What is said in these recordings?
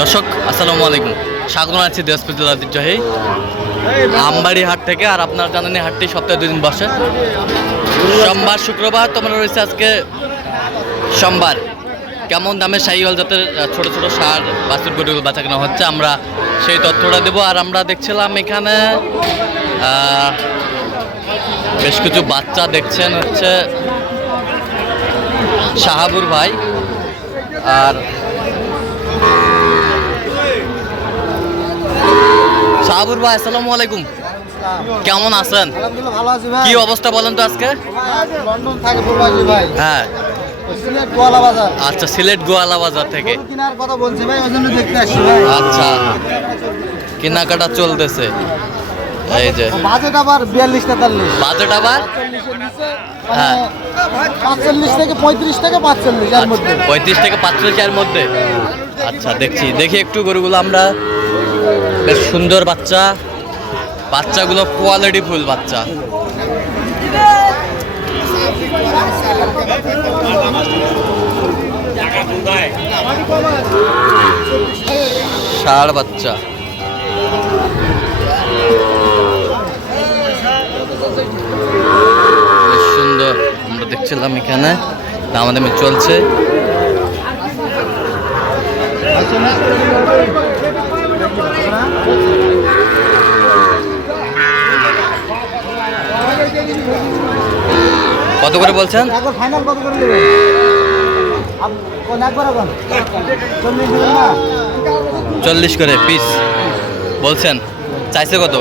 দর্শক, আসসালামু আলাইকুম। স্বাগত জানাচ্ছি দেশপ্রীতুল ঐতিহ্যহী আমবাড়ি হাট থেকে, আর আপনার জানেন হাটটি সপ্তাহে দুদিন বসে। সোমবার, শুক্রবার তোমরা রয়েছে আজকে সোমবার। কেমন দামে শাহিওয়াল জাতের ছোট ছোট সার, বাছুর গরুগুলো বেচা কেনা হচ্ছে, আমরা সেই তথ্যটা দেবো। আর আমরা দেখছিলাম এখানে বেশ কিছু বাচ্চা দেখছেন হচ্ছে শাহাবুর ভাই। আর শাহাবুর ভাই আসসালামু আলাইকুম। কেমন আছেন? কি অবস্থা বলেন তো আজকে? হ্যাঁ। আচ্ছা সিলেট গোয়ালা বাজার থেকে। আচ্ছা। কেনাকাটা চলতেছে। এই যে। বাজেট আবার বিয়াল্লিশ তেতাল্লিশ। বাজেট আবার? হ্যাঁ। পাঁচচল্লিশ থেকে পঁয়ত্রিশ থেকে পাঁচচল্লিশ এর মধ্যে। পঁয়ত্রিশ থেকে পাঁচচল্লিশ এর মধ্যে। আচ্ছা দেখছি। দেখি একটু গরুগুলো আমরা বেশ সুন্দর বাচ্চা। বাচ্চাগুলো কোয়ালিটি ফুল বাচ্চা। ষাড় বাচ্চা। বেশ সুন্দর। আমরা দেখছিলাম এখানে। দামাদামি চলছে। কত করে বলছেন ফাইনাল কত করে চল্লিশ করে পিস বলছেন চাইছে কত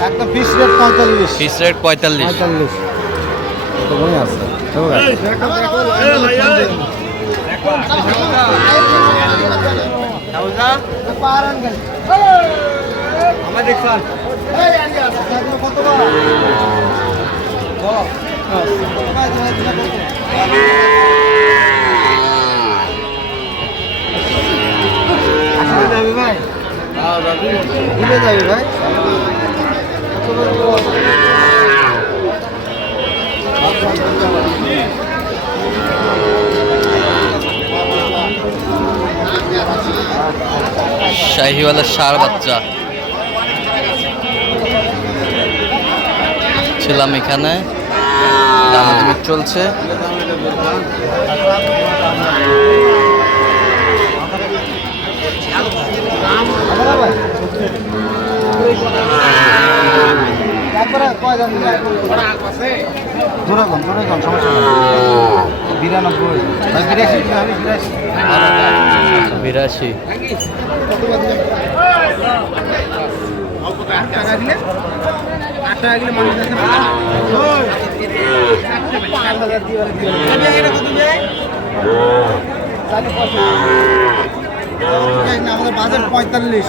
একটা পিস রেট পঁয়তাল্লিশ পিস রেট পঁয়তাল্লিশ পঁয়তাল্লিশ আছে দেখছেন কতবার যাবে ভাই ভুলে যাবে ভাই শাহিওয়ালা ষাড় বাচ্চা। ছিলাম এখানে। দামাদামি চলছে। দূরে যান দূরে যান সমস্যা বিরানব্বই। বিরাশি বিরাশি। বিরাশি। টাকা দিলে আট টাকা দিলে মানুষ আছে না ওই। আট হাজার দিয়ে বলে দিলে। আমি এটা কত দেয়? চারটে পয়সা। এই না, আমাদের বাজেট পঁয়তাল্লিশ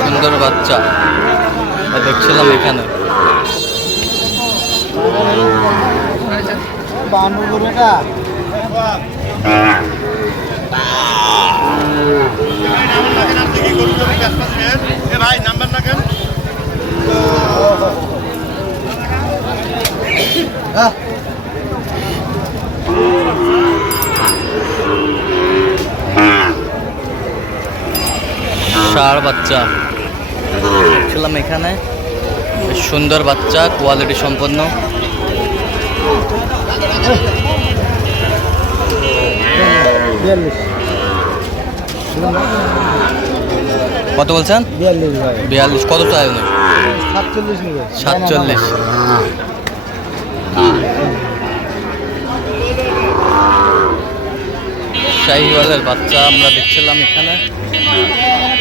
সুন্দর বাচ্চা। দেখছিলাম এখানে। ভাই নাম্বার না কেন ষাড় বাচ্চা। দেখছিলাম এখানে। সুন্দর বাচ্চা কোয়ালিটি সম্পন্ন। কত বলছেন? বিয়াল্লিশ। কত চাই উনি সাতচল্লিশ। শাহিওয়ালের বাচ্চা আমরা দেখছিলাম এখানে।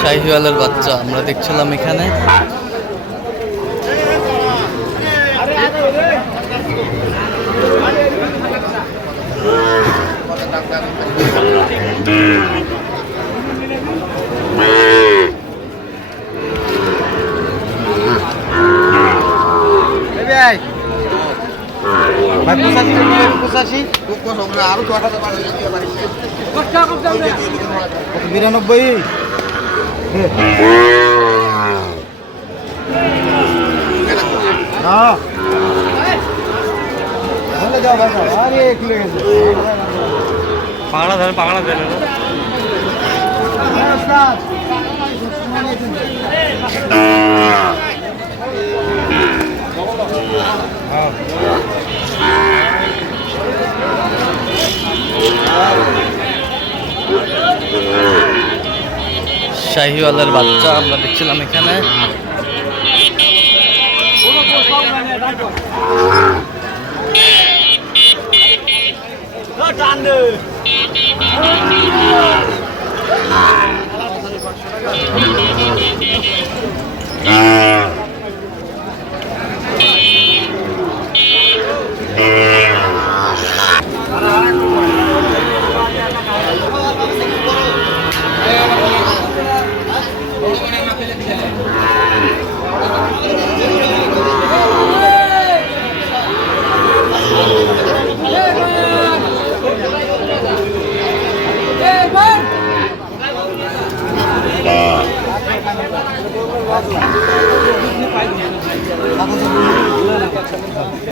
শাহিওয়ালের বাচ্চা আমরা দেখছিলাম এখানে। এই ভাই। ভাই পঁচাশি পঁচাশি আরও বিরানব্বই। না ভালো যাও ভাই যাও। আরে শাহিওয়ালের বাচ্চা আমরা দেখছিলাম এখানে।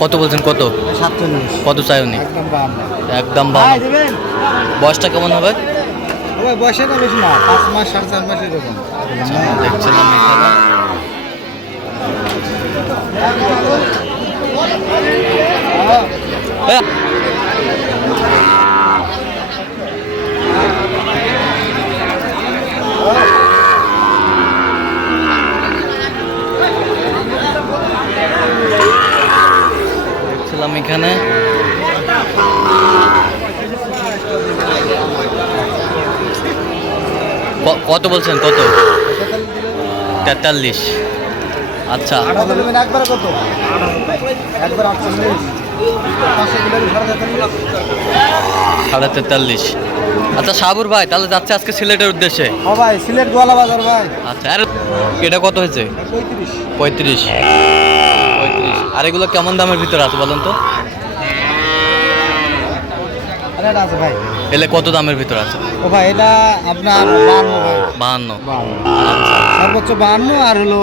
কত বলছেন কত? কত চাই উনি? একদম বয়সটা কেমন হবে? না বেশি না পাঁচ মাস সাড়ে চার মাস এরকম। দেখছিলাম এখানে দেখছিলাম এখানে। কত বলছেন কত? তেতাল্লিশ। আচ্ছা। সাড়ে তেতাল্লিশ। আচ্ছা সাবুর ভাই তাহলে যাচ্ছে আজকে সিলেটের উদ্দেশ্যে? ভাই সিলেট গোয়ালা বাজার ভাই। আচ্ছা আর এটা কত হয়েছে? পঁয়ত্রিশ। পঁয়ত্রিশ। আর এগুলো কেমন দামের ভিতরে আছে বলেন তো? আরে আছে ভাই। এলে কত দামের ভিতরে আছে? ও ভাই এটা আপনার বাহান্ন সর্বোচ্চ বাহান্ন আর হলো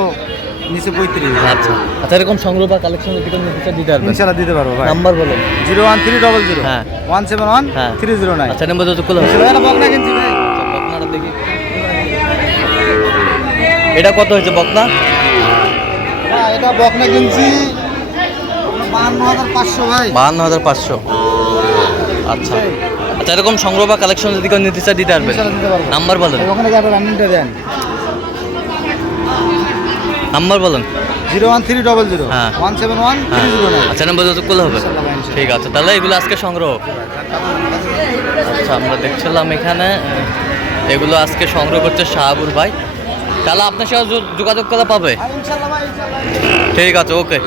নিচে পঁয়ত্রিশ। আচ্ছা। আচ্ছা এরকম সংগ্রহ বা কালেকশন যদি নিতে দিতে পারবেন? ইনশাল্লাহ দিতে পারব ভাই। নাম্বার বলেন। Zero one three double zero. হ্যাঁ। ওয়ান সেভেন ওয়ান হ্যাঁ। Three zero nine. আচ্ছা নম্বর যত খুলে হবে এটা বকনা কিনছি ভাই। বকনাটা দেখি। এটা কত হয়েছে বকনা? এটা বকনা কিনছি বাহান্ন হাজার পাঁচশো আচ্ছা। আচ্ছা এরকম সংগ্রহ বা কালেকশন যদি কেউ নিতে চায় দিতে পারব। নাম্বার বলেন। ওখানে রানিংটা দেন। নাম্বার বলেন। Zero one three double zero. হ্যাঁ। ওয়ান সেভেন ওয়ান থ্রি হ্যাঁ। জিরো আচ্ছা নম্বর যত খুলে হবে। ঠিক আছে তাহলে এগুলো আজকে সংগ্রহ। আচ্ছা আমরা দেখছিলাম এখানে এগুলো আজকে সংগ্রহ করছে শাহাবুর ভাই। তাহলে আপনার সাথে যোগাযোগ করা পাবে? ঠিক আছে ওকে।